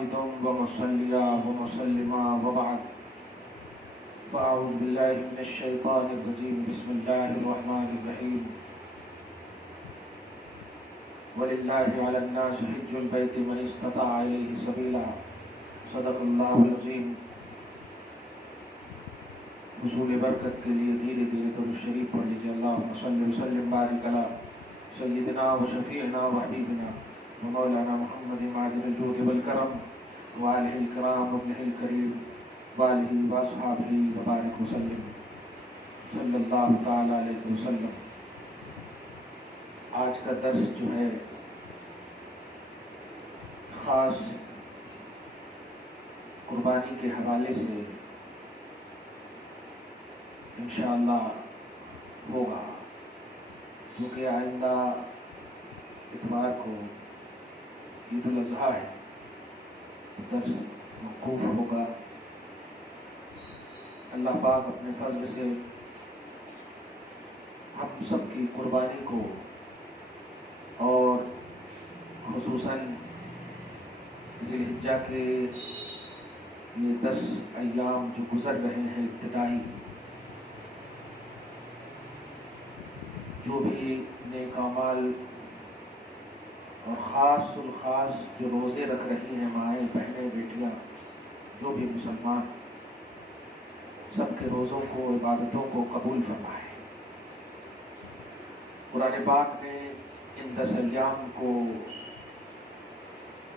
عابدا ومصليا ومسلما وبعد فأعوذ بالله من الشيطان الرجيم بسم الله الرحمن الرحيم ولله على الناس حج البيت من استطاع إليه سبيلا صدق الله العظيم۔ حصول برکت کے لیے دھیرے دھیرے درود شریف پڑھ لیجیے۔ اللہم صلی وسلم بارک علی سیدنا و شفیعنا و حبیبنا و مولانا محمد معدن الجود والکرم وآلہ الکرام وابنہ الکریم وآلہ واصحابہ وبارک وسلم صلی اللہ تعالی علیہ وسلم۔ آج کا درس جو ہے خاص قربانی کے حوالے سے انشاءاللہ ہوگا، کیونکہ آئندہ اتوار کو عید الاضحیٰ ہے، درس موقوف ہوگا۔ اللہ پاک اپنے فضل سے ہم سب کی قربانی کو اور خصوصاً ذی الحجہ کے یہ 10 ایام جو گزر رہے ہیں ابتدائی، جو بھی نیک اعمال اور خاص الخاص جو روزے رکھ رہی ہیں مائیں بہنیں بیٹیاں، جو بھی مسلمان، سب کے روزوں کو عبادتوں کو قبول فرمائے۔ قرآن پاک نے ان 10 ایام کو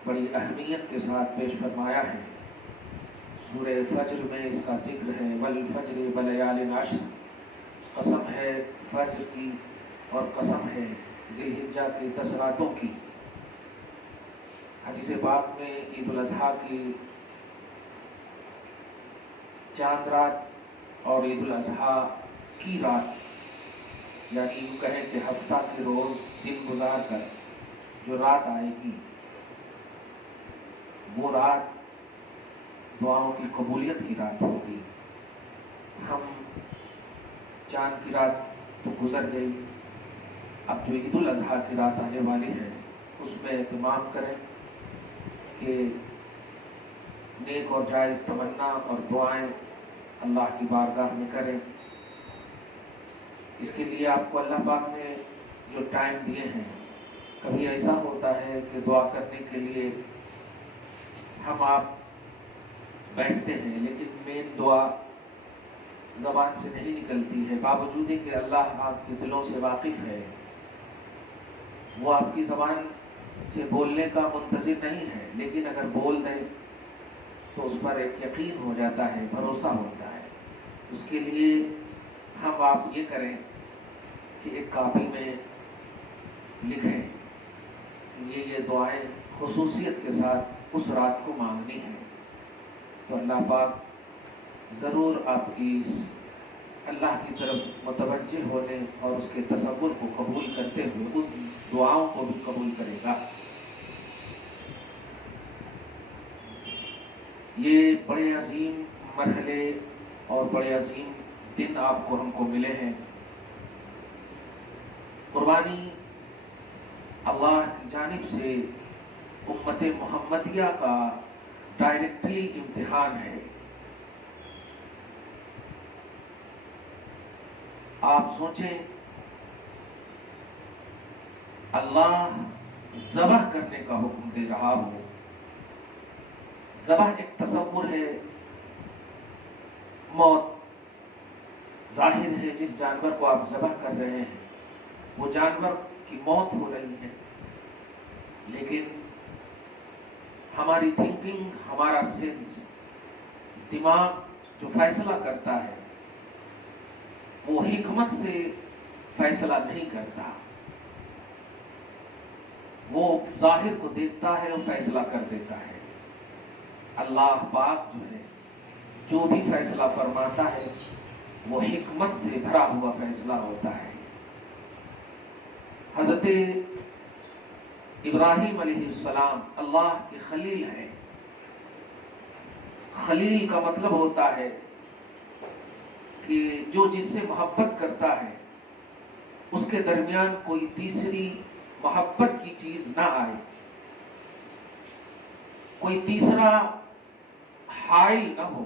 بڑی اہمیت کے ساتھ پیش فرمایا ہے۔ سورہ فجر میں اس کا ذکر ہے، والفجر ولیال عشر، قسم ہے فجر کی اور قسم ہے ذی الحجہ کی 10 راتوں کی۔ حدیث پاک میں عید الاضحیٰ کی چاند رات اور عید الاضحیٰ کی رات، یعنی یوں کہیں کہ ہفتہ کے روز دن گزار کر جو رات آئے گی، وہ رات دعاؤں کی قبولیت کی رات ہوگی۔ ہم چاند کی رات تو گزر گئی، اب جو عید الاضحیٰ کی رات آنے والی ہے اس میں اہتمام کریں کہ نیک اور جائز تمنا اور دعائیں اللہ کی بارگاہ میں کریں۔ اس کے لیے آپ کو اللہ پاک نے جو ٹائم دیے ہیں، کبھی ایسا ہوتا ہے کہ دعا کرنے کے لیے ہم آپ بیٹھتے ہیں لیکن مین دعا زبان سے نہیں نکلتی ہے، باوجود کہ اللہ آپ کے دلوں سے واقف ہے، وہ آپ کی زبان سے بولنے کا منتظر نہیں ہے، لیکن اگر بول دیں تو اس پر ایک یقین ہو جاتا ہے، بھروسہ ہوتا ہے۔ اس کے لیے ہم آپ یہ کریں کہ ایک کاپی میں لکھیں یہ دعائیں خصوصیت کے ساتھ اس رات کو مانگنی ہے، تو اللہ پاک ضرور آپ کی اس اللہ کی طرف متوجہ ہونے اور اس کے تصور کو قبول کرتے ہوئے اس دعاؤں کو بھی قبول کرے گا۔ یہ بڑے عظیم مرحلے اور بڑے عظیم دن آپ کو ہم کو ملے ہیں۔ قربانی اللہ کی جانب سے امت محمدیہ کا ڈائریکٹلی امتحان ہے۔ آپ سوچیں، اللہ ذبح کرنے کا حکم دے رہا ہو۔ ذبح ایک تصور ہے، موت ظاہر ہے، جس جانور کو آپ ذبح کر رہے ہیں وہ جانور کی موت ہو رہی ہے، لیکن ہماری تھنکنگ، ہمارا سینس، دماغ جو فیصلہ کرتا ہے وہ حکمت سے فیصلہ نہیں کرتا، وہ ظاہر کو دیکھتا ہے اور فیصلہ کر دیتا ہے۔ اللہ پاک جو ہے جو بھی فیصلہ فرماتا ہے وہ حکمت سے بھرا ہوا فیصلہ ہوتا ہے۔ حضرت ابراہیم علیہ السلام اللہ کے خلیل ہیں۔ خلیل کا مطلب ہوتا ہے کہ جو جس سے محبت کرتا ہے اس کے درمیان کوئی تیسری محبت کی چیز نہ آئے، کوئی تیسرا حائل نہ ہو.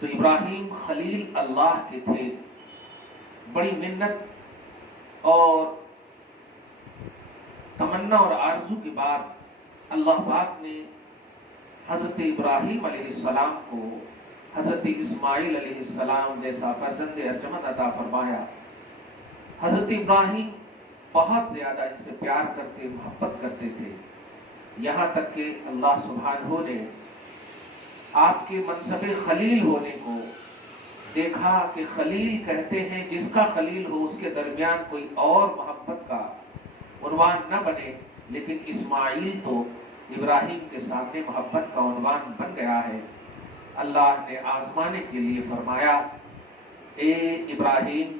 تو ابراہیم خلیل اللہ کے تھے. بڑی منت اور تمنا اور آرزو کے بعد اللہ پاک نے حضرت ابراہیم علیہ السلام کو حضرت اسماعیل علیہ السلام جیسا فرزند ارجمند عطا فرمایا. حضرت ابراہیم بہت زیادہ ان سے پیار کرتے، محبت کرتے تھے، یہاں تک کہ اللہ سبحانہ نے آپ کے منصب خلیل ہونے کو دیکھا کہ خلیل کہتے ہیں جس کا خلیل ہو اس کے درمیان کوئی اور محبت کا عنوان نہ بنے، لیکن اسماعیل تو ابراہیم کے سامنے محبت کا عنوان بن گیا ہے. اللہ نے آزمانے کے لیے فرمایا، اے ابراہیم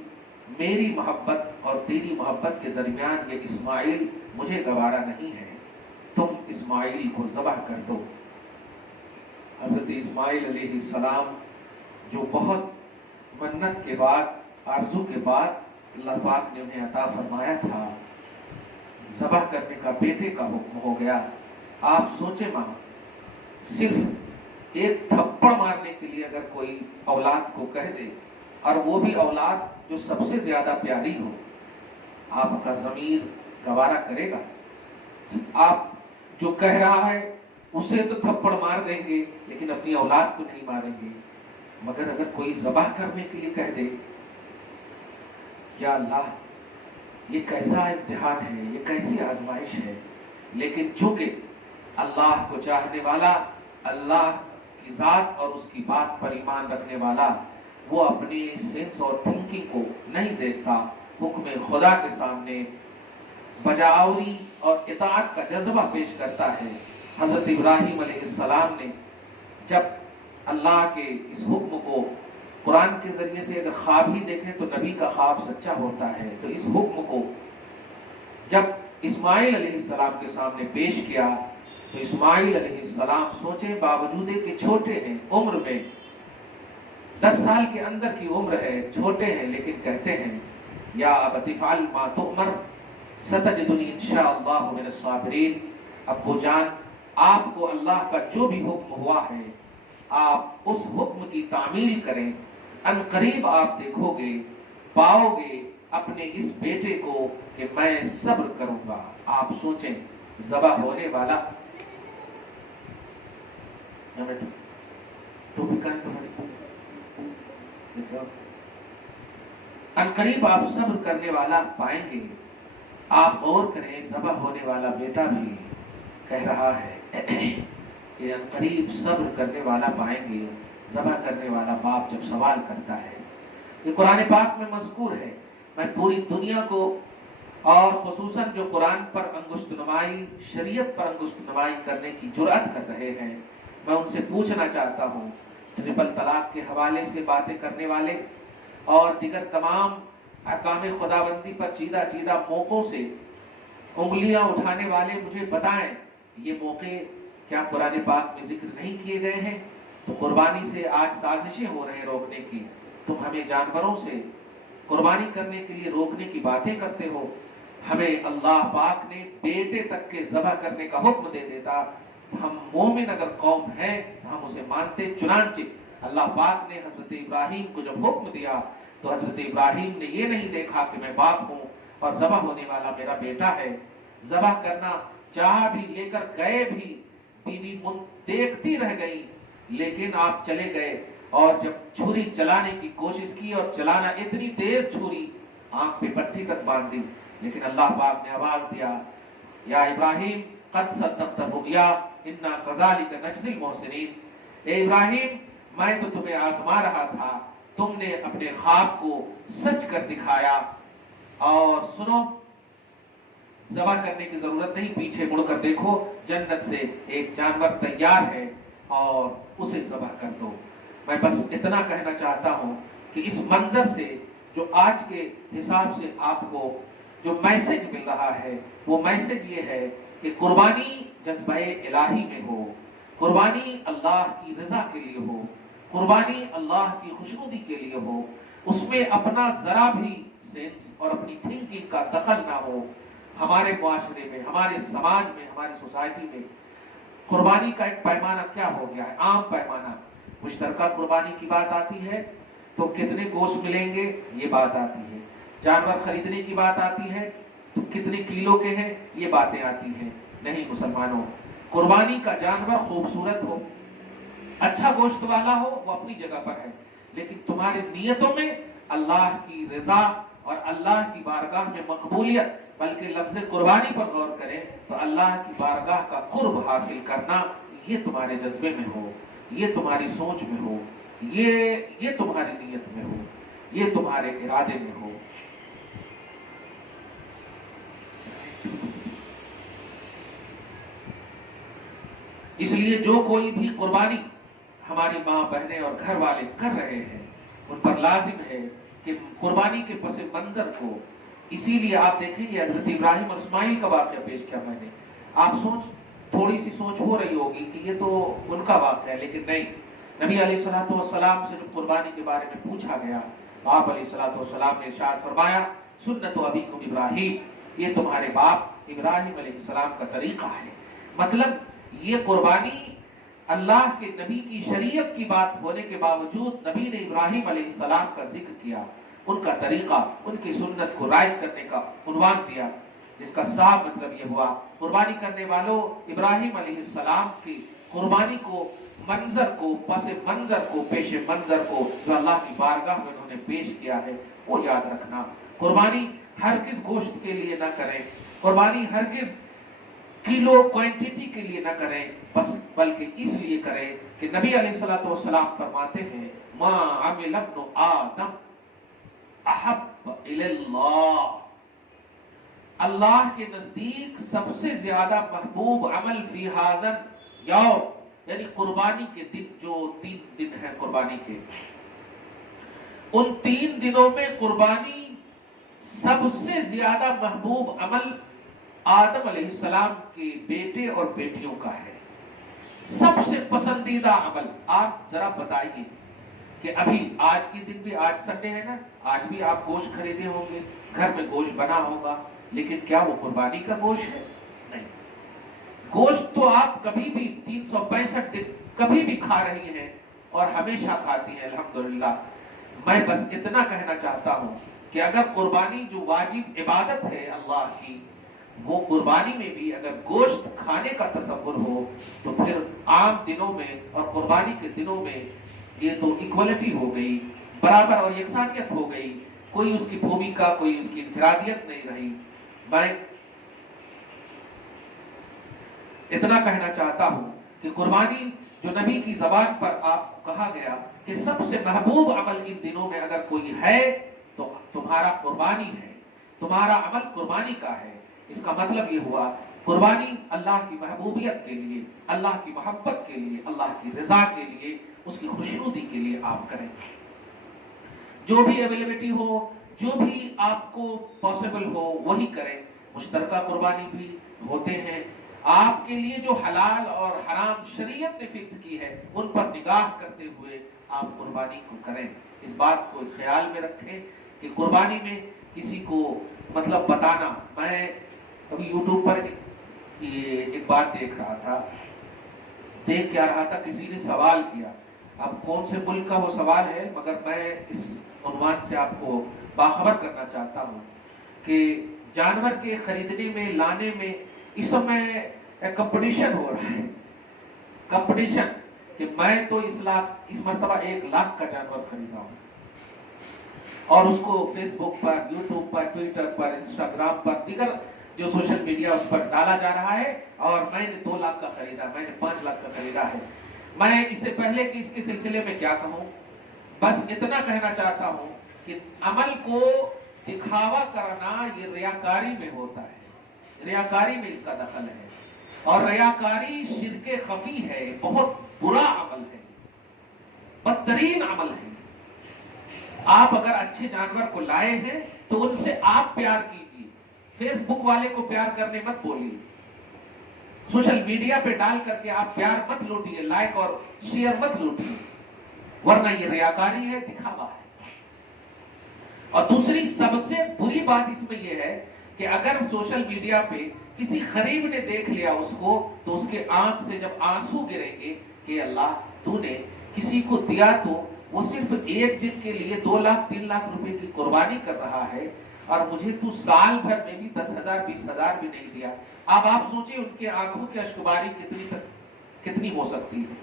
میری محبت اور تیری محبت کے درمیان یہ اسماعیل مجھے گوارا نہیں ہے، تم اسماعیل کو ذبح کر دو. حضرت اسماعیل علیہ السلام جو بہت منت کے بعد آرزو کے بعد اللہ پاک نے انہیں عطا فرمایا تھا، ذبح کرنے کا بیٹے کا حکم ہو گیا. آپ سوچیں ماں، صرف ایک تھپڑ مارنے کے لیے اگر کوئی اولاد کو کہہ دے، اور وہ بھی اولاد جو سب سے زیادہ پیاری ہو، آپ کا ضمیر گوارا کرے گا؟ آپ جو کہہ رہا ہے اسے تو تھپڑ مار دیں گے لیکن اپنی اولاد کو نہیں ماریں گے، مگر اگر کوئی ذبح کرنے کے لیے کہہ دے، یا اللہ یہ کیسا امتحان ہے، یہ کیسی آزمائش ہے. لیکن چونکہ اللہ کو چاہنے والا، اللہ کی ذات اور اس کی بات پر ایمان رکھنے والا، وہ اپنی سینس اور تھنکنگ کو نہیں دیکھتا، حکم خدا کے سامنے بجاوری اور اطاعت کا جذبہ پیش کرتا ہے. حضرت ابراہیم علیہ السلام نے جب اللہ کے اس حکم کو قرآن کے ذریعے سے اگر خواب ہی دیکھیں تو نبی کا خواب سچا ہوتا ہے، تو اس حکم کو جب اسماعیل علیہ السلام کے سامنے پیش کیا تو اسماعیل علیہ السلام سوچیں، باوجود کہ چھوٹے ہیں عمر میں، 10 سال کے اندر کی عمر ہے، چھوٹے ہیں، لیکن کہتے ہیں یا ابت افعل ما تؤمر ستجدنی انشاءاللہ من الصابرین. ابو جان، آپ کو اللہ کا جو بھی حکم ہوا ہے آپ اس حکم کی تعمیل کریں، ان قریب آپ دیکھو گے، پاؤ گے اپنے اس بیٹے کو کہ میں صبر کروں گا. آپ سوچیں، ذبح ہونے والا ان قریب آپ صبر کرنے والا پائیں گے. آپ غور کریں، ذبح ہونے والا بیٹا بھی کہہ رہا ہے کہ ان قریب صبر کرنے والا پائیں گے. ذبح کرنے والا باپ جب سوال کرتا ہے، یہ قرآن پاک میں مذکور ہے. میں پوری دنیا کو اور خصوصاً جو قرآن پر انگشت نمائی، شریعت پر انگشت نمائی کرنے کی جرأت کر رہے ہیں، میں ان سے پوچھنا چاہتا ہوں، ٹرپل طلاق کے حوالے سے باتیں کرنے والے اور دیگر تمام احکام خداوندی پر چیدہ چیدہ موقعوں سے انگلیاں اٹھانے والے، مجھے بتائیں یہ موقع کیا قرآن پاک میں ذکر نہیں کیے گئے ہیں؟ تو قربانی سے آج سازشیں ہو رہے ہیں روکنے کی. تم ہمیں جانوروں سے قربانی کرنے کے لیے روکنے کی باتیں کرتے ہو. ہمیں اللہ پاک نے بیٹے تک کے ذبح کرنے کا حکم دے دیتا. ہم مومن اگر قوم ہیں تو ہم اسے مانتے. چنانچہ اللہ پاک نے حضرت ابراہیم کو جب حکم دیا تو حضرت ابراہیم نے یہ نہیں دیکھا کہ میں باپ ہوں اور ذبح ہونے والا میرا بیٹا ہے. ذبح کرنا چاہ بھی، لے کر گئے بھی، بیوی دیکھتی رہ گئی، لیکن آپ چلے گئے اور جب چھری چلانے کی کوشش کی اور چلانا اتنی تیز چھری آنکھ پہ پٹی تک باندھ دی، لیکن اللہ پاک نے آواز دیا، یا ابراہیم قد صدقت الرؤیا انا کذالک نجزی المحسنین. اے ابراہیم، میں تو تمہیں آزما رہا تھا، تم نے اپنے خواب کو سچ کر دکھایا. اور سنو، ذبح کرنے کی ضرورت نہیں، پیچھے مڑ کر دیکھو، جنت سے ایک جانور تیار ہے اور اسے ذبح کر دو. میں بس اتنا کہنا چاہتا ہوں کہ اس منظر سے جو آج کے حساب سے آپ کو جو میسج مل رہا ہے، وہ میسج یہ ہے کہ قربانی جذبہ الہی میں ہو، قربانی اللہ کی رضا کے لیے ہو، قربانی اللہ کی خوشنودی کے لیے ہو، اس میں اپنا ذرا بھی سینس اور اپنی تھنکنگ کا دخل نہ ہو. ہمارے معاشرے میں، ہمارے سماج میں، ہماری سوسائٹی میں قربانی کا ایک پیمانہ کیا ہو گیا ہے؟ عام پیمانہ. مشترکہ قربانی کی بات آتی ہے تو کتنے گوشت ملیں گے یہ بات آتی ہے. جانور خریدنے کی بات آتی ہے تو کتنے کلو کے ہیں یہ باتیں آتی ہیں. نہیں مسلمانوں، قربانی کا جانور خوبصورت ہو، اچھا گوشت والا ہو، وہ اپنی جگہ پر ہے، لیکن تمہاری نیتوں میں اللہ کی رضا اور اللہ کی بارگاہ میں مقبولیت، بلکہ لفظ قربانی پر غور کریں تو اللہ کی بارگاہ کا قرب حاصل کرنا، یہ تمہارے جذبے میں ہو، یہ تمہاری سوچ میں ہو، یہ تمہاری نیت میں ہو، یہ تمہارے ارادے میں ہو. اس لیے جو کوئی بھی قربانی ہماری ماں بہنیں اور گھر والے کر رہے ہیں ان پر لازم ہے کہ قربانی کے پس منظر کو، اسی لیے آپ دیکھیں گے حضرت ابراہیم اور اسماعیل کا واقعہ پیش کیا میں نے. آپ تھوڑی سی سوچ ہو رہی ہوگی کہ یہ تو ان کا واقعہ ہے، لیکن نہیں. نبی علیہ الصلوۃ والسلام سے جب قربانی کے بارے میں پوچھا گیا، آپ علیہ الصلوۃ والسلام نے ارشاد فرمایا سنت ابیکم ابراہیم، یہ تمہارے باپ ابراہیم علیہ السلام کا طریقہ ہے. مطلب یہ قربانی اللہ کے نبی کی شریعت کی بات ہونے کے باوجود نبی نے ابراہیم علیہ السلام کا ذکر کیا، ان کا طریقہ، ان کی سنت کو رائج کرنے کا عنوان دیا، جس کا صاف مطلب یہ ہوا قربانی کرنے والوں ابراہیم علیہ السلام کی قربانی کو، منظر کو، پس منظر کو، پیش منظر کو جو اللہ کی بارگاہ میں انہوں نے پیش کیا ہے وہ یاد رکھنا. قربانی ہرگز گوشت کے لیے نہ کریں، قربانی ہرگز کلو کوانٹیٹی کے لیے نہ کریں، بس بلکہ اس لیے کریں کہ نبی علیہ الصلوۃ والسلام فرماتے ہیں ما عمل ابن آدم احب الی اللہ، اللہ کے نزدیک سب سے زیادہ محبوب عمل فی ھذا یوم، یعنی قربانی کے دن، جو 3 دن ہیں قربانی کے، ان 3 دنوں میں قربانی سب سے زیادہ محبوب عمل آدم علیہ السلام کے بیٹے اور بیٹیوں کا ہے، سب سے پسندیدہ عمل. آپ ذرا بتائیے کہ ابھی آج کے دن بھی، آج سنڈے ہے نا، آج بھی آپ گوشت خریدے ہوں گے، گھر میں گوشت بنا ہوگا، لیکن کیا وہ قربانی کا گوشت ہے؟ نہیں. گوشت تو آپ کبھی بھی 365 دن کبھی بھی کھا رہی ہیں اور ہمیشہ کھاتی ہیں الحمدللہ. میں بس اتنا کہنا چاہتا ہوں کہ اگر قربانی جو واجب عبادت ہے اللہ کی، وہ قربانی میں بھی اگر گوشت کھانے کا تصور ہو تو پھر عام دنوں میں اور قربانی کے دنوں میں یہ تو ایکوالٹی ہو گئی، برابر اور یکسانیت ہو گئی، کوئی اس کی بھومکا، کوئی اس کی انفرادیت نہیں رہی. میں اتنا کہنا چاہتا ہوں کہ قربانی جو نبی کی زبان پر آپ کو کہا گیا کہ سب سے محبوب عمل ان دنوں میں اگر کوئی ہے تو تمہارا قربانی ہے، تمہارا عمل قربانی کا ہے. اس کا مطلب یہ ہوا قربانی اللہ کی محبوبیت کے لیے، اللہ کی محبت کے لیے، اللہ کی رضا کے لیے، اس کی خوشنودی کے لیے آپ کریں. جو بھی اویلیبلٹی ہو، جو بھی آپ کو پاسبل ہو وہی کریں. مشترکہ قربانی بھی ہوتے ہیں، آپ کے لیے جو حلال اور حرام شریعت نے فکس کی ہے ان پر نگاہ کرتے ہوئے آپ قربانی کو کریں. اس بات کو خیال میں رکھیں کہ قربانی میں کسی کو مطلب بتانا. میں ابھی یوٹیوب پر ایک بات دیکھ رہا تھا، دیکھ کیا رہا تھا، کسی نے سوال کیا، اب کون سے ملک کا وہ سوال ہے مگر میں اس عنوان سے آپ کو باخبر کرنا چاہتا ہوں کہ جانور کے خریدنے میں، لانے میں اس سمے کمپٹیشن ہو رہا ہے. کمپٹیشن کہ میں تو اس مرتبہ 1 لاکھ کا جانور خریدا ہوں اور اس کو فیس بک پر، یوٹیوب پر، ٹویٹر پر، انسٹاگرام پر، دیگر جو سوشل میڈیا اس پر ڈالا جا رہا ہے، اور میں نے 2 لاکھ کا خریدا، میں نے 5 لاکھ کا خریدا ہے. میں اس سے پہلے کہ اس کے سلسلے میں کیا کہوں، بس اتنا کہنا چاہتا ہوں کہ عمل کو دکھاوا کرنا یہ ریاکاری میں ہوتا ہے، ریاکاری میں اس کا دخل ہے، اور ریاکاری شرک خفی ہے، بہت برا عمل ہے، بدترین عمل ہے. آپ اگر اچھے جانور کو لائے ہیں تو ان سے آپ پیار کیجیے، فیس بک والے کو پیار کرنے مت بولیے، سوشل میڈیا پہ ڈال کر کے آپ پیار مت لوٹیے، لائک اور شیئر مت لوٹیے، ورنہ یہ ریاکاری ہے، دکھاوا ہے. اور دوسری سب سے بری بات اس میں یہ ہے کہ اگر سوشل میڈیا پہ کسی غریب نے دیکھ لیا اس کو تو اس کے آنکھ سے جب آنسو گریں گے کہ اللہ تو نے کسی کو دیا تو وہ صرف ایک دن کے لیے 2 لاکھ 3 لاکھ روپے کی قربانی کر رہا ہے اور مجھے تو سال بھر میں بھی 10,000 20,000 بھی نہیں دیا. اب آپ سوچیں ان کے آنکھوں کی اشکباری کتنی ہو سکتی ہے.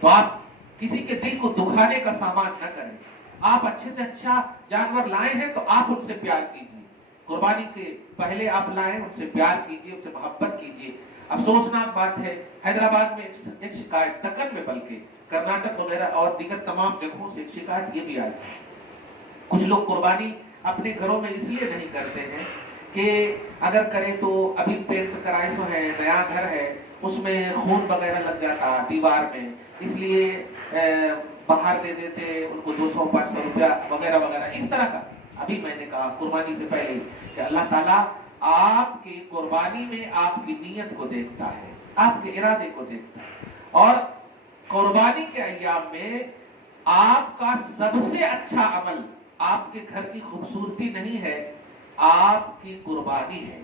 تو آپ کسی کے دل کو دکھانے کا سامان نہ کریں. آپ اچھے سے اچھا جانور لائے ہیں تو آپ ان سے پیار کیجیے. قربانی کے پہلے آپ لائیں ان سے پیار کیجیے, ان سے محبت کیجیے. افسوسناک بات ہے حیدرآباد میں ایک شکایت, دکن میں بلکہ کرناٹک وغیرہ اور دیگر تمام جگہوں سے ایک شکایت یہ بھی آئی. کچھ لوگ قربانی اپنے گھروں میں اس لیے نہیں کرتے ہیں کہ اگر کرے تو ابھی پینٹ کرائے سو ہے, نیا گھر ہے, اس میں خون وغیرہ لگ جاتا دیوار میں, اس لیے باہر دے دیتے ان کو 200-500 روپیہ وغیرہ وغیرہ اس طرح کا. ابھی میں نے کہا قربانی سے پہلے کہ اللہ تعالیٰ آپ کی قربانی میں آپ کی نیت کو دیکھتا ہے, آپ کے ارادے کو دیکھتا ہے. اور قربانی کے ایام میں آپ کا سب سے اچھا عمل آپ کے گھر کی خوبصورتی نہیں ہے, آپ کی قربانی ہے.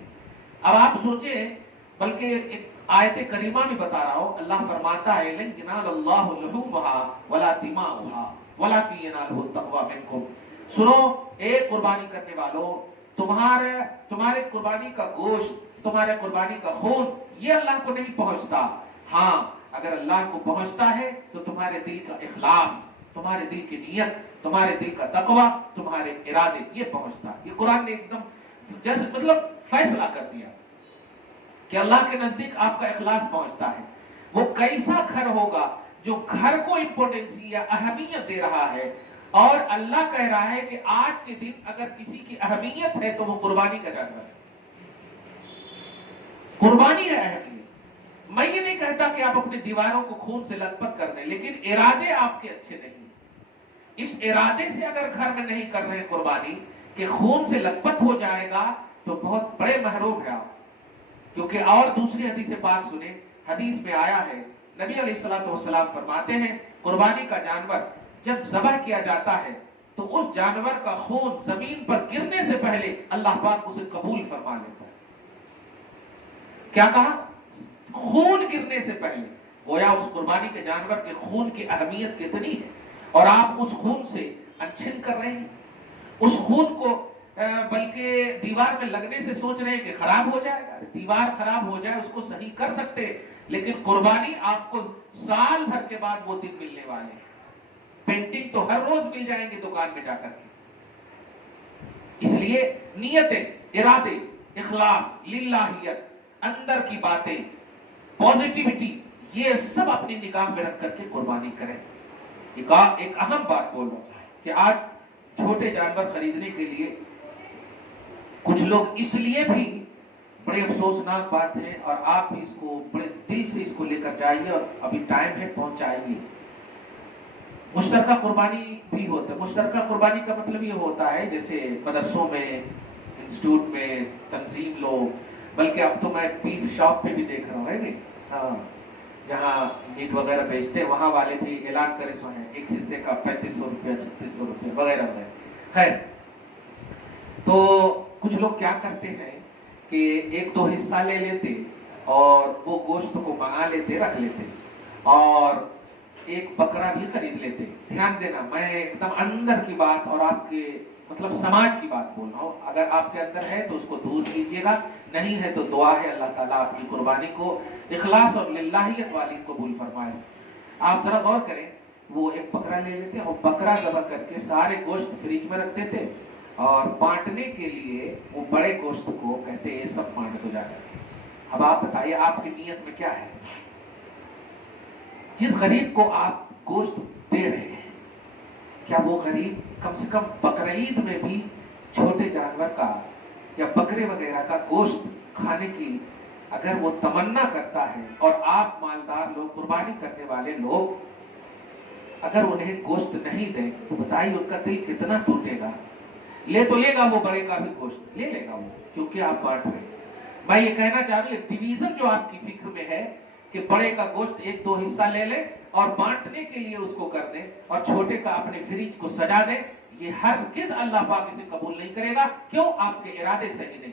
اب آپ سوچیں, بلکہ ایک آیت کریمہ بھی بتا رہا ہوں, اللہ فرماتا ہے لن ینال اللہ لحومها ولا دماؤها ولکن ینالہ التقوی منکم. سنو اے قربانی کرنے والوں, تمہارے قربانی کا گوشت, تمہارے قربانی کا خون یہ اللہ کو نہیں پہنچتا. ہاں اگر اللہ کو پہنچتا ہے تو تمہارے دل کا اخلاص, تمہارے دل کی نیت, تمہارے دل کا تقوی, تمہارے ارادے یہ پہنچتا. یہ قرآن نے ایک دم جیسے مطلب فیصلہ کر دیا کہ اللہ کے نزدیک آپ کا اخلاص پہنچتا ہے. وہ کیسا گھر ہوگا جو گھر کو امپورٹنس یا اہمیت دے رہا ہے, اور اللہ کہہ رہا ہے کہ آج کے دن اگر کسی کی اہمیت ہے تو وہ قربانی کا جانور ہے. قربانی ہے اہمیت. میں یہ نہیں کہتا کہ آپ اپنی دیواروں کو خون سے لت پت کر دیں, لیکن ارادے آپ کے اچھے نہیں. اس ارادے سے اگر گھر میں نہیں کر رہے قربانی کہ خون سے لت پت ہو جائے گا تو بہت بڑے محروم ہے آپ. کیونکہ اور دوسری حدیث پاک سنیں, حدیث میں آیا ہے نبی علیہ الصلوۃ والسلام فرماتے ہیں قربانی کا جانور جب ذبح کیا جاتا ہے تو اس جانور کا خون زمین پر گرنے سے پہلے اللہ پاک اسے قبول فرما لیتا ہے. کیا کہا؟ خون گرنے سے پہلے. گویا اس قربانی کے جانور کے خون کی اہمیت کتنی ہے, اور آپ اس خون سے انچھن کر رہے ہیں. اس خون کو بلکہ دیوار میں لگنے سے سوچ رہے ہیں کہ خراب ہو جائے گا. دیوار خراب ہو جائے اس کو صحیح کر سکتے, لیکن قربانی آپ کو سال بھر کے بعد وہ دن ملنے والے ہیں. پینٹنگ تو ہر روز مل جائیں گے دکان میں جا کر کے. اس لیے نیتیں, ارادے, اخلاص, للہیت, اندر کی باتیں, پوزیٹیوٹی, یہ سب اپنی نگاہ میں رکھ کر کے قربانی کریں. ایک اہم بات بول رہا ہوں کہ آج چھوٹے جانور خریدنے کے لیے کچھ لوگ اس لیے بھی بڑے افسوسناک بات ہے, اور آپ بھی اس کو بڑے دل سے اس کو لے کر جائیے, اور ابھی ٹائم ہے پہنچائیے. مشترکہ قربانی بھی ہوتا ہے. مشترکہ قربانی کا مطلب یہ ہوتا ہے جیسے مدرسوں میں, انسٹیٹیوٹ میں تنظیم لوگ, بلکہ اب تو میں بیف شاپ پہ بھی دیکھ رہا ہوں, ہے نہیں, ہاں, جہاں میٹ وغیرہ بیچتے ہیں وہاں والے بھی اعلان کرے سو ہیں ایک حصے کا 3500 روپیہ 3600 روپیہ وغیرہ وغیرہ. خیر, تو کچھ لوگ کیا کرتے ہیں کہ 1-2 حصہ لے لیتے اور وہ گوشت کو منگا لیتے, رکھ لیتے, اور ایک بکرا بھی خرید لیتے. دھیان دینا, میں ایک دم اندر کی بات اور آپ کے مطلب سماج کی بات بول رہا ہوں. اگر آپ کے اندر ہے تو اس کو دور کیجیے گا, نہیں ہے تو دعا ہے اللہ تعالیٰ آپ کی قربانی کو اخلاص اور للہیت والی قبول فرمائے. آپ ذرا غور کریں, وہ ایک بکرا لے لیتے اور بکرا ذبح کر کے سارے گوشت فریج میں رکھ دیتے, اور بانٹنے کے لیے وہ بڑے گوشت کو کہتے یہ سب بانٹ دو جا کر. اب آپ بتائیے آپ کی نیت میں کیا ہے؟ جس غریب کو آپ گوشت دے رہے ہیں, کیا وہ غریب کم سے کم بقرعید میں بھی چھوٹے جانور کا یا بکرے وغیرہ کا گوشت کھانے کی اگر وہ تمنا کرتا ہے, اور آپ مالدار لوگ, قربانی کرنے والے لوگ اگر انہیں گوشت نہیں دیں تو بتائیے ان کا دل کتنا ٹوٹے گا. لے تو لے گا وہ بڑے کا بھی گوشت لے لے گا وہ, کیونکہ آپ بانٹ رہے. میں یہ کہنا چاہ رہی ہوں ڈویژن جو آپ کی فکر میں ہے کہ بڑے کا گوشت 1-2 حصہ لے لے اور بانٹنے کے لیے اس کو کر دیں, اور چھوٹے کا اپنے فریج کو سجا دیں, یہ ہرگز اللہ پاک اسے قبول نہیں کرے گا. کیوں؟ آپ کے ارادے صحیح نہیں.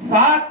7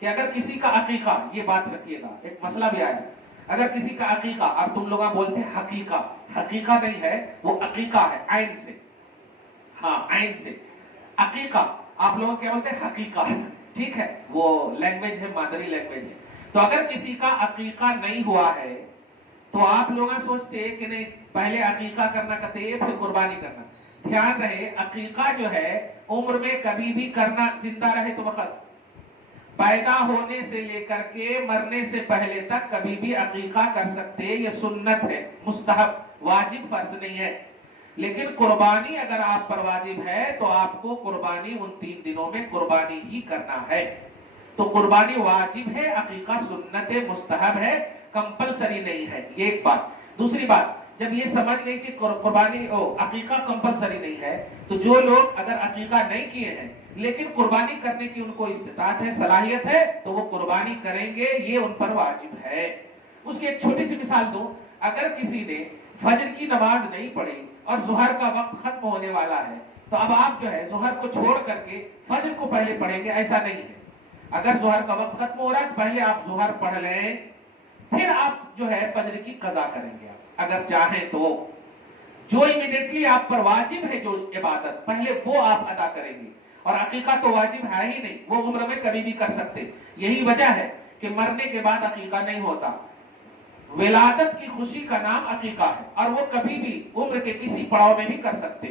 کہ اگر کسی کا عقیقہ، یہ بات رکھیے گا، ایک مسئلہ بھی آیا، اگر کسی کا عقیقہ، اب تم لوگ بولتے ہیں حقیقہ، حقیقہ نہیں ہے، وہ عقیقہ ہے، عین سے، ہاں عین سے، عقیقہ آپ لوگ کیا بولتے ہیں؟ حقیقہ، ٹھیک ہے، وہ لینگویج ہے، مادری لینگویج ہے۔ تو اگر کسی کا عقیقہ نہیں ہوا ہے تو آپ لوگ سوچتے ہیں کہ نہیں پہلے عقیقہ کرنا کہتے ہیں پھر قربانی کرنا۔ دھیان رہے، عقیقہ جو ہے عمر میں کبھی بھی کرنا، زندہ رہے تو وقت، پیدا ہونے سے لے کر کے مرنے سے پہلے تک کبھی بھی عقیقہ کر سکتے، یہ سنت ہے، مستحب، واجب فرض نہیں ہے۔ لیکن قربانی اگر آپ پر واجب ہے تو آپ کو قربانی ان 3 دنوں میں قربانی ہی کرنا ہے۔ تو قربانی واجب ہے، عقیقہ سنت ہے، مستحب ہے، کمپلسری نہیں ہے، یہ ایک بات۔ دوسری بات، جب یہ سمجھ گئی کہ قربانی عقیقہ کمپلسری نہیں ہے، تو جو لوگ اگر عقیقہ نہیں کیے ہیں لیکن قربانی کرنے کی ان کو استطاعت ہے، صلاحیت ہے، تو وہ قربانی کریں گے، یہ ان پر واجب ہے۔ اس کی ایک چھوٹی سی مثال دوں، اگر کسی نے فجر کی نماز نہیں پڑھی اور ظہر کا وقت ختم ہونے والا ہے، تو اب آپ جو ہے ظہر کو چھوڑ کر کے فجر کو پہلے پڑھیں گے، ایسا نہیں ہے۔ اگر ظہر کا وقت ختم ہو رہا ہے تو پہلے آپ ظہر پڑھ لیں، پھر آپ جو ہے فجر کی قضا کریں گے، اگر چاہیں تو۔ جو امیڈیٹلی آپ پر واجب ہے، جو عبادت پہلے وہ آپ ادا کریں گے، اور عقیقہ تو واجب ہے ہی نہیں، وہ عمر میں کبھی بھی کر سکتے۔ یہی وجہ ہے کہ مرنے کے بعد عقیقہ نہیں ہوتا۔ ولادت کی خوشی کا نام عقیقہ ہے، اور وہ کبھی بھی عمر کے کسی پڑاؤ میں بھی کر سکتے۔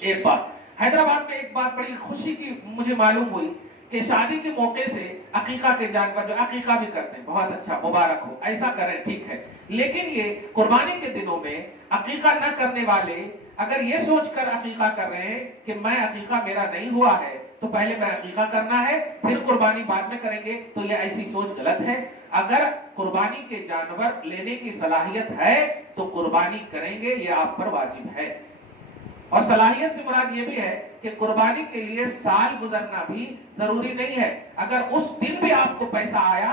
ایک بات، حیدرآباد میں ایک بات بڑی خوشی کی مجھے معلوم ہوئی کہ شادی کے موقع سے عقیقہ کے جانور جو عقیقہ بھی کرتے ہیں، بہت اچھا، مبارک ہو، ایسا کریں، ٹھیک ہے۔ لیکن یہ قربانی کے دنوں میں عقیقہ نہ کرنے والے اگر یہ سوچ کر عقیقہ کر رہے ہیں کہ میں عقیقہ میرا نہیں ہوا ہے تو پہلے میں عقیقہ کرنا ہے پھر قربانی بعد میں کریں گے، تو یہ ایسی سوچ غلط ہے۔ اگر قربانی کے جانور لینے کی صلاحیت ہے تو قربانی کریں گے، یہ آپ پر واجب ہے۔ اور صلاحیت سے مراد یہ بھی ہے کہ قربانی کے لیے سال گزرنا بھی ضروری نہیں ہے۔ اگر اس دن بھی آپ کو پیسہ آیا،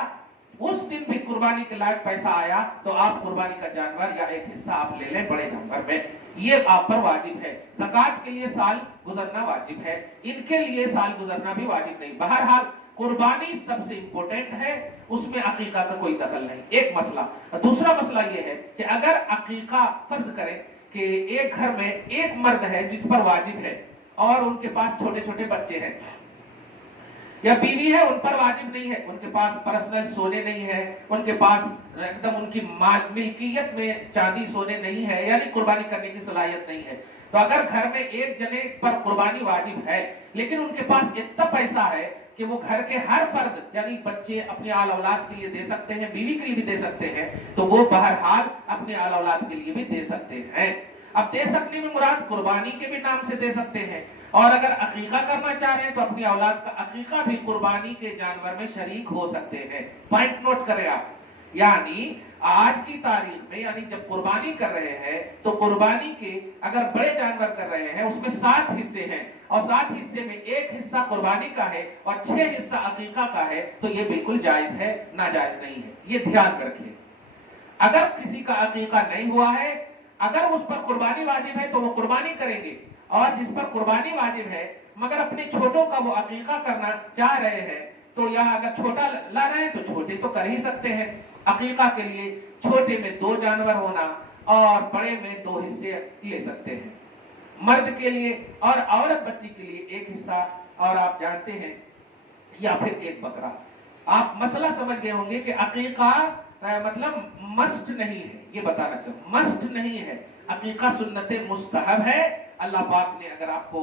اس دن بھی قربانی کے لائق پیسہ آیا، تو آپ قربانی کا جانور یا ایک حصہ آپ لے لیں بڑے جانور میں، یہ آپ پر واجب ہے۔ زکوٰۃ کے لیے سال گزرنا واجب ہے، ان کے لیے سال گزرنا بھی واجب نہیں۔ بہرحال قربانی سب سے امپورٹنٹ ہے، اس میں عقیقہ کا کوئی دخل نہیں، ایک مسئلہ۔ دوسرا مسئلہ یہ ہے کہ اگر عقیقہ فرض کریں کہ ایک گھر میں ایک مرد ہے جس پر واجب ہے اور ان کے پاس چھوٹے چھوٹے بچے ہیں، یا بیوی ہے ان پر واجب نہیں ہے، ان کے پاس پرسنل سونے نہیں ہے، ان کے پاس ایک دم ان کی ملکیت میں چاندی سونے نہیں ہے، یعنی قربانی کرنے کی صلاحیت نہیں ہے، تو اگر گھر میں ایک جنے پر قربانی واجب ہے لیکن ان کے پاس اتنا پیسہ ہے کہ وہ گھر کے ہر فرد یعنی بچے اپنے آل اولاد کے لیے دے سکتے ہیں، بیوی کے لیے بھی دے سکتے ہیں، تو وہ بہرحال اپنے آل اولاد کے لیے بھی دے سکتے ہیں۔ اب دے سکنے میں مراد قربانی کے بھی نام سے دے سکتے ہیں، اور اگر عقیقہ کرنا چاہ رہے ہیں تو اپنی اولاد کا عقیقہ بھی قربانی کے جانور میں شریک ہو سکتے ہیں۔ پوائنٹ نوٹ کریں آپ، یعنی آج کی تاریخ میں یعنی جب قربانی کر رہے ہیں تو قربانی کے اگر بڑے جانور کر رہے ہیں اس میں 7 حصے ہیں، اور 7 حصے میں ایک حصہ قربانی کا ہے اور 6 حصہ عقیقہ کا ہے، تو یہ بالکل جائز ہے، ناجائز نہیں ہے، یہ دھیان میں رکھیں۔ اگر کسی کا عقیقہ نہیں ہوا ہے، اگر اس پر قربانی واجب ہے تو وہ قربانی کریں گے، اور جس پر قربانی واجب ہے مگر اپنے چھوٹوں کا وہ عقیقہ کرنا چاہ رہے ہیں تو یا اگر چھوٹا لا رہے ہیں تو چھوٹے تو کر ہی سکتے ہیں۔ عقیقہ کے لیے چھوٹے میں 2 جانور ہونا اور بڑے میں 2 حصے لے سکتے ہیں، مرد کے لیے، اور عورت بچی کے لیے 1 حصہ، اور آپ جانتے ہیں یا پھر 1 بکرا۔ آپ مسئلہ سمجھ گئے ہوں گے کہ عقیقہ مطلب مسٹ نہیں ہے، یہ بتانا چاہوں، مسٹ نہیں ہے، عقیقہ سنت مستحب ہے۔ اللہ پاک نے اگر آپ کو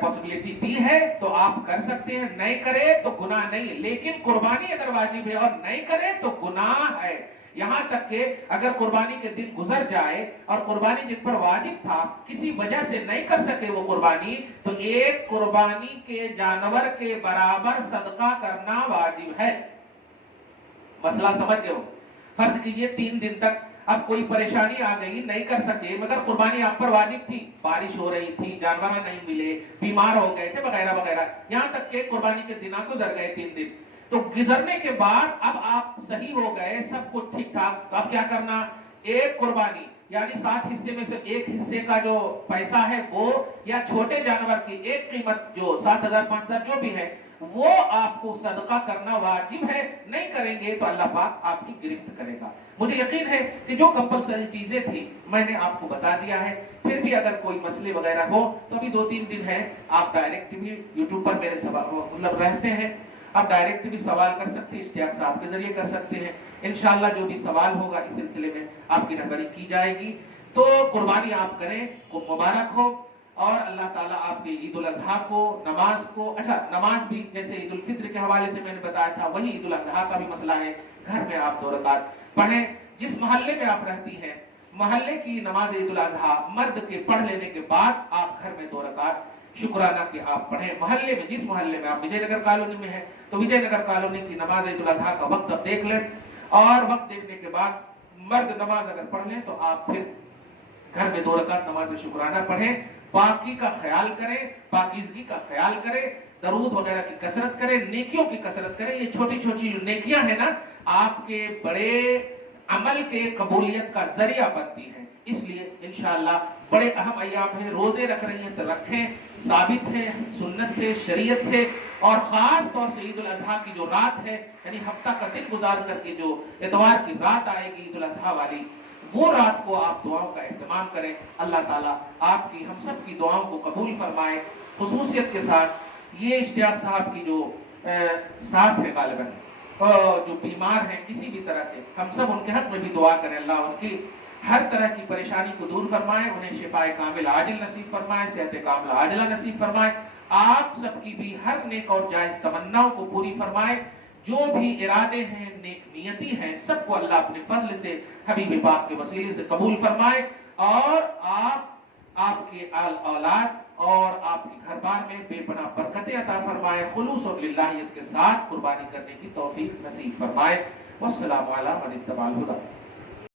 پاسبلٹی دی ہے تو آپ کر سکتے ہیں، نہیں کرے تو گناہ نہیں، لیکن قربانی اگر واجب ہے اور نہیں کرے تو گناہ ہے۔ یہاں تک کہ اگر قربانی کے دن گزر جائے اور قربانی جن پر واجب تھا کسی وجہ سے نہیں کر سکے وہ قربانی، تو ایک قربانی کے جانور کے برابر صدقہ کرنا واجب ہے۔ مسئلہ سمجھ گئے ہو؟ فرض کیجئے 3 دن تک اب کوئی پریشانی آ گئی، نہیں کر سکے، مگر قربانی آپ پر واجب تھی، بارش ہو رہی تھی، جانور نہیں ملے، بیمار ہو گئے تھے وغیرہ وغیرہ، یہاں تک کہ قربانی کے دن گزر گئے 3 دن، تو گزرنے کے بعد اب آپ صحیح ہو گئے، سب کچھ ٹھیک ٹھاک، تو اب کیا کرنا؟ ایک قربانی یعنی 7 حصے میں سے 1 حصے کا جو پیسہ ہے وہ، یا چھوٹے جانور کی ایک قیمت جو 7,000 5,000 جو بھی ہے وہ آپ کو صدقہ کرنا واجب ہے. نہیں کریں گے تو اللہ پاک آپ کی گرفت کرے گا. مجھے یقین ہے کہ جو کمپلسری چیزیں تھیں میں نے آپ کو بتا دیا ہے. پھر بھی اگر کوئی مسئلے وغیرہ ہو تو ابھی 2-3 دن ہے، آپ ڈائریکٹ بھی یوٹیوب پر میرے مطلب رہتے ہیں، آپ ڈائریکٹ بھی سوال کر سکتے ہیں، اشتیاق صاحب کے ذریعے کر سکتے ہیں. انشاءاللہ جو بھی سوال ہوگا اس سلسلے میں آپ کی رہبری کی جائے گی. تو قربانی آپ کریں، خوب مبارک ہو. اور اللہ تعالیٰ آپ کے عید الاضحیٰ کو، نماز کو، اچھا نماز بھی جیسے عید الفطر کے حوالے سے میں نے بتایا تھا، وہی عید الاضحیٰ کا بھی مسئلہ ہے. گھر میں آپ 2 رکعت پڑھیں. جس محلے میں آپ رہتی ہیں محلے کی نماز عید الاضحیٰ مرد کے پڑھ لینے کے بعد آپ گھر میں 2 رکعت شکرانہ کے آپ پڑھیں. محلے میں، جس محلے میں آپ وجے نگر کالونی میں ہیں تو وجے نگر کالونی کی نماز عید الاضحیٰ کا وقت اب دیکھ لیں، اور وقت دیکھنے کے بعد مرد نماز اگر پڑھ لیں تو آپ پھر گھر میں 2 رکعت نماز شکرانہ پڑھیں. پاکی کا خیال کریں، پاکیزگی کا خیال کریں، درود وغیرہ کی کثرت کریں، نیکیوں کی کثرت کریں. یہ چھوٹی چھوٹی جو نیکیاں ہیں نا آپ کے بڑے عمل کے قبولیت کا ذریعہ بنتی ہیں. اس لیے انشاءاللہ بڑے اہم ایام ہیں. روزے رکھ رہی ہیں تو رکھیں، ثابت ہے سنت سے، شریعت سے. اور خاص طور سے عید الاضحیٰ کی جو رات ہے، یعنی ہفتہ کا دن گزار کر کے جو اتوار کی رات آئے گی عید الاضحیٰ والی، وہ رات کو آپ دعاؤں کا اہتمام کریں. اللہ تعالیٰ آپ کی، ہم سب کی دعاؤں کو قبول فرمائے. خصوصیت کے ساتھ یہ اشتیاق صاحب کی جو ساس ہے غالباً جو بیمار ہیں کسی بھی طرح سے، ہم سب ان کے حق میں بھی دعا کریں. اللہ ان کی ہر طرح کی پریشانی کو دور فرمائے، انہیں شفائے کامل عاجل نصیب فرمائے، صحت کاملہ عاجلہ نصیب فرمائے. آپ سب کی بھی ہر نیک اور جائز تمناؤں کو پوری فرمائے. جو بھی ارادے ہیں، نیک نیتی ہیں، سب کو اللہ اپنے فضل سے حبیب پاک کے وسیلے سے قبول فرمائے. اور آپ کے اولاد اور آپ کے گھر بار میں بے پناہ برکتیں عطا فرمائے. خلوص اور للہیت کے ساتھ قربانی کرنے کی توفیق نصیب فرمائے. والسلام علی من اتبع الہدی.